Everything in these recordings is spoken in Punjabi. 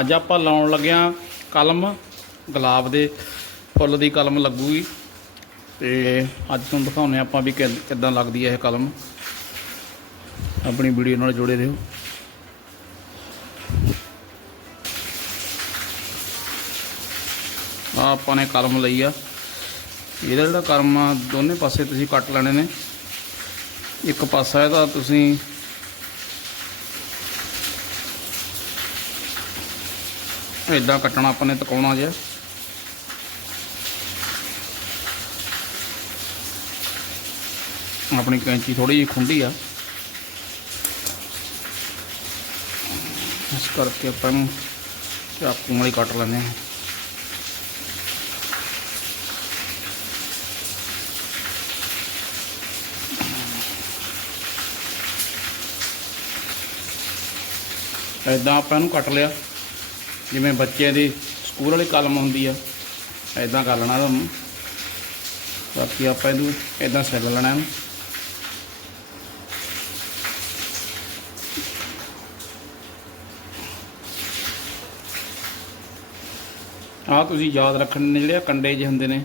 ਅੱਜ ਆਪਾਂ ਲਾਉਣ ਲੱਗਿਆ ਕਲਮ, ਗੁਲਾਬ ਦੇ ਫੁੱਲ ਦੀ ਕਲਮ ਲੱਗੂਗੀ। ਤੇ ਅੱਜ ਤੁਹਾਨੂੰ ਦਿਖਾਉਂਦੇ ਆਪਾਂ ਵੀ ਕਿੱਦਾਂ ਲੱਗਦੀ ਹੈ ਇਹ ਕਲਮ। ਆਪਣੀ ਵੀਡੀਓ ਨਾਲ ਜੁੜੇ ਰਹੋ। ਆ ਆਪਾਂ ਨੇ ਕਲਮ ਲਈ ਆ। ਇਹਦਾ ਜਿਹੜਾ ਕਲਮ ਆ, ਦੋਨੇ ਪਾਸੇ ਤੁਸੀਂ ਕੱਟ ਲੈਣੇ ਨੇ। ਇੱਕ ਪਾਸਾ ਇਹਦਾ ਤੁਸੀਂ ਇਦਾਂ ਕੱਟਣਾ ਆਪਾਂ ਨੇ, ਤਕਾਉਣਾ ਜਿਹਾ। ਆਪਣੀ ਕੈਂਚੀ ਥੋੜੀ ਜਿਹੀ ਖੁੰਡੀ ਆ। ਇਸ ਕਰਕੇ ਆਪਾਂ ਨੂੰ ਚਾਕੂ ਨਾਲ ਹੀ ਕੱਟ ਲੈਂਦੇ ਹਾਂ। ਇਦਾਂ ਆਪਾਂ ਇਹਨੂੰ ਕੱਟ ਲਿਆ। ਜਿਵੇਂ ਬੱਚਿਆਂ ਦੀ ਸਕੂਲ ਵਾਲੀ ਕਲਮ ਹੁੰਦੀ ਆ ਇਦਾਂ ਕਰ ਲੈਣਾ ਤੁਹਾਨੂੰ ਬਾਕੀ ਆਪਾਂ ਇਹਨੂੰ ਇਦਾਂ ਸਿਲ ਲੈਣਾ ਇਹਨੂੰ। ਆ ਤੁਸੀਂ ਯਾਦ ਰੱਖਣ ਨੇ ਜਿਹੜੇ ਆਹ ਕੰਡੇ ਜਿਹੇ ਹੁੰਦੇ ਨੇ,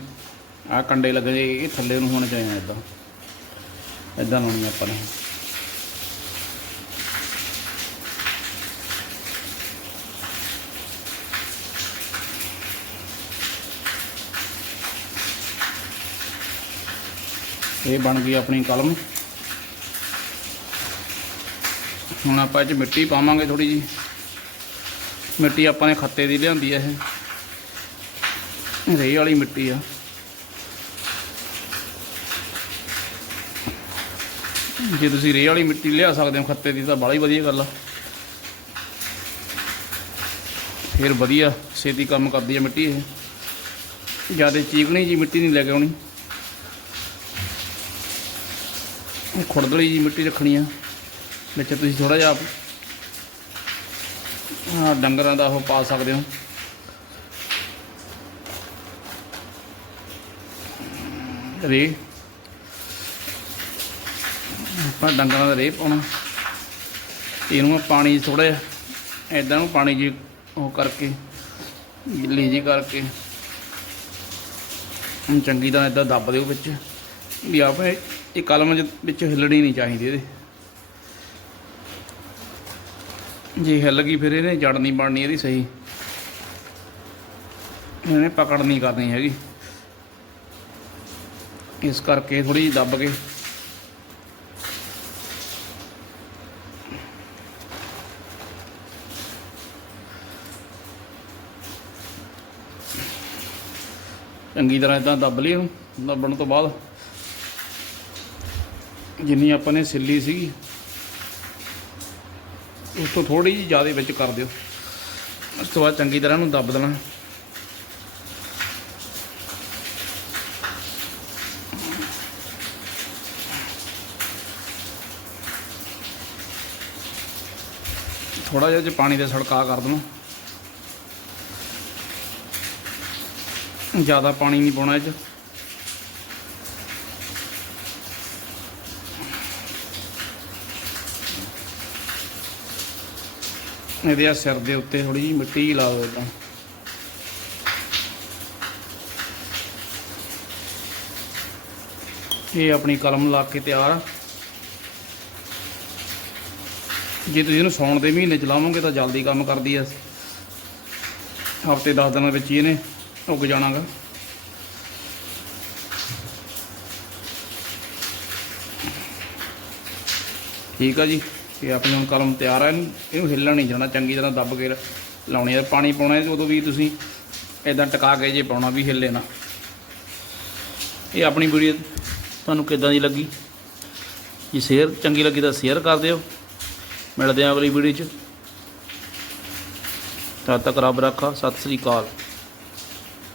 ਆਹ ਕੰਡੇ ਲੱਗੇ ਇਹ ਥੱਲੇ ਨੂੰ ਹੋਣੇ ਚਾਹੀਦੇ ਇਦਾਂ ਇਦਾਂ ਲਾਉਣੀ ਆਪਾਂ ਨੇ। ਇਹ ਬਣ ਗਈ ਆਪਣੀ ਕਲਮ। ਹੁਣ ਆਪਾਂ ਇਹ 'ਚ ਮਿੱਟੀ ਪਾਵਾਂਗੇ ਥੋੜੀ ਜੀ ਮਿੱਟੀ ਆਪਾਂ ਨੇ ਖੱਤੇ ਦੀ ਲਿਆਂਦੀ ਹੈ ਇਹ। ਰੇਹ ਵਾਲੀ ਮਿੱਟੀ ਆ। ਜੇ ਤੁਸੀਂ ਰੇਹ ਵਾਲੀ ਮਿੱਟੀ ਲਿਆ ਸਕਦੇ ਹੋ ਖੱਤੇ ਦੀ ਤਾਂ ਬੜਾ ਹੀ ਵਧੀਆ ਗੱਲ ਆ। ਫਿਰ ਵਧੀਆ ਛੇਤੀ ਕੰਮ ਕਰਦੀ ਹੈ ਮਿੱਟੀ ਇਹ। ਜ਼ਿਆਦਾ ਚੀਕਣੀ ਜੀ ਮਿੱਟੀ ਨਹੀਂ ਲੈ ਕੇ ਆਉਣੀ ਇਹ ਖੁਰਦਲੀ ਜੀ ਮਿੱਟੀ ਰੱਖਣੀ ਆ। ਵਿੱਚ ਤੁਸੀਂ ਥੋੜਾ ਜਿਹਾ ਆਹ ਡੰਗਰਾਂ ਦਾ ਉਹ ਪਾ ਸਕਦੇ ਹੋ। ਰੇ ਆਪਾਂ ਡੰਗਰਾਂ ਦਾ ਰੇ ਪਾਉਣਾ। ਇਹਨੂੰ ਪਾਣੀ ਥੋੜਾ ਜਿਹਾ ਐਦਾਂ ਨੂੰ ਪਾਣੀ ਜੀ ਉਹ ਕਰਕੇ, ਗਿੱਲੀ ਜੀ ਕਰਕੇ। ਚੰਗੀ ਤਰ੍ਹਾਂ ਇਦਾਂ ਦੱਬ ਦਿਓ ਵਿੱਚ। ਵੀ ਆਪੇ ਇਹ ਕਲਮ ਵਿੱਚ ਹਿੱਲਣੀ ਨਹੀਂ ਚਾਹੀਦੀ ਇਹਦੇ। ਜੇ ਹਿੱਲ ਗਈ ਫਿਰ ਇਹਨੇ ਜੜ ਨਹੀਂ ਬਣਨੀ ਇਹਦੀ ਸਹੀ। ਇਹਨੇ ਪਕੜ ਨਹੀਂ ਕਰਨੀ ਹੈਗੀ। ਇਸ ਕਰਕੇ ਥੋੜੀ ਜਿਹੀ ਦੱਬ ਕੇ। ਚੰਗੀ ਤਰ੍ਹਾਂ ਇਦਾਂ ਦੱਬ ਲਈ ਉਹਨੂੰ ਦੱਬਣ ਤੋਂ ਬਾਅਦ। ਜਿੰਨੀ ਆਪਾਂ ਨੇ ਸਿੱਲੀ ਸੀਗੀ, ਉਸ ਤੋਂ ਥੋੜੀ ਜਿਹੀ ਜ਼ਿਆਦਾ ਵਿੱਚ ਕਰ ਦਿਓ। ਉਸ ਤੋਂ ਬਾਅਦ ਚੰਗੀ ਤਰ੍ਹਾਂ ਇਹਨੂੰ ਦੱਬ ਦੇਣਾ। ਥੋੜਾ ਜਿਹਾ ਜੇ ਪਾਣੀ ਦੇ ਛੜਕਾ ਕਰ ਦੇਣਾ। ਜ਼ਿਆਦਾ ਪਾਣੀ ਨਹੀਂ ਪਾਉਣਾ ਇਹ 'ਚ। ਇਹਦੇ ਆ ਸਿਰ ਦੇ ਉੱਤੇ ਥੋੜੀ ਜਿਹੀ ਮਿੱਟੀ ਹੀ ਲਾ ਦਿਓ ਤਾਂ ਇਹ ਆਪਣੀ ਕਲਮ ਲਾ ਕੇ ਤਿਆਰ ਆ। ਜੇ ਤੁਸੀਂ ਇਹਨੂੰ ਸੌਣ ਦੇ ਮਹੀਨੇ ਚਲਾਵੋਗੇ ਤਾਂ ਜਲਦੀ ਕੰਮ ਕਰਦੀ ਐ ਹਫ਼ਤੇ 10 ਦਿਨਾਂ ਵਿੱਚ ਹੀ ਇਹਨੇ ਉੱਗ ਜਾਣਾਗਾ। ਠੀਕ ਆ ਜੀ। ਇਹ ਆਪਣੀ ਹੁਣ ਕਲਮ ਤਿਆਰ ਹੈ ਇਹਨੂੰ ਹਿੱਲਣ ਨਹੀਂ ਜਾਣਾ ਚੰਗੀ ਤਰ੍ਹਾਂ ਦੱਬ ਕੇ ਲਾਉਣੀ ਆ। ਪਾਣੀ ਪਾਉਣਾ ਹੈ ਉਦੋਂ ਵੀ ਤੁਸੀਂ ਇਦਾਂ ਟਿਕਾ ਕੇ ਜੇ ਪਾਉਣਾ ਵੀ ਹਿੱਲੇ ਨਾ। ਇਹ ਆਪਣੀ ਵੀਡੀਓ ਤੁਹਾਨੂੰ ਕਿੱਦਾਂ ਦੀ ਲੱਗੀ? ਜੇ ਸ਼ੇਅਰ, ਚੰਗੀ ਲੱਗੀ ਤਾਂ ਸ਼ੇਅਰ ਕਰ ਦਿਓ। ਮਿਲਦੇ ਹਾਂ ਅਗਲੀ ਵੀਡੀਓ 'ਚ। ਤਦ ਤੱਕ ਰੱਬ ਰੱਖਾ, ਸਤਿ ਸ੍ਰੀ ਅਕਾਲ।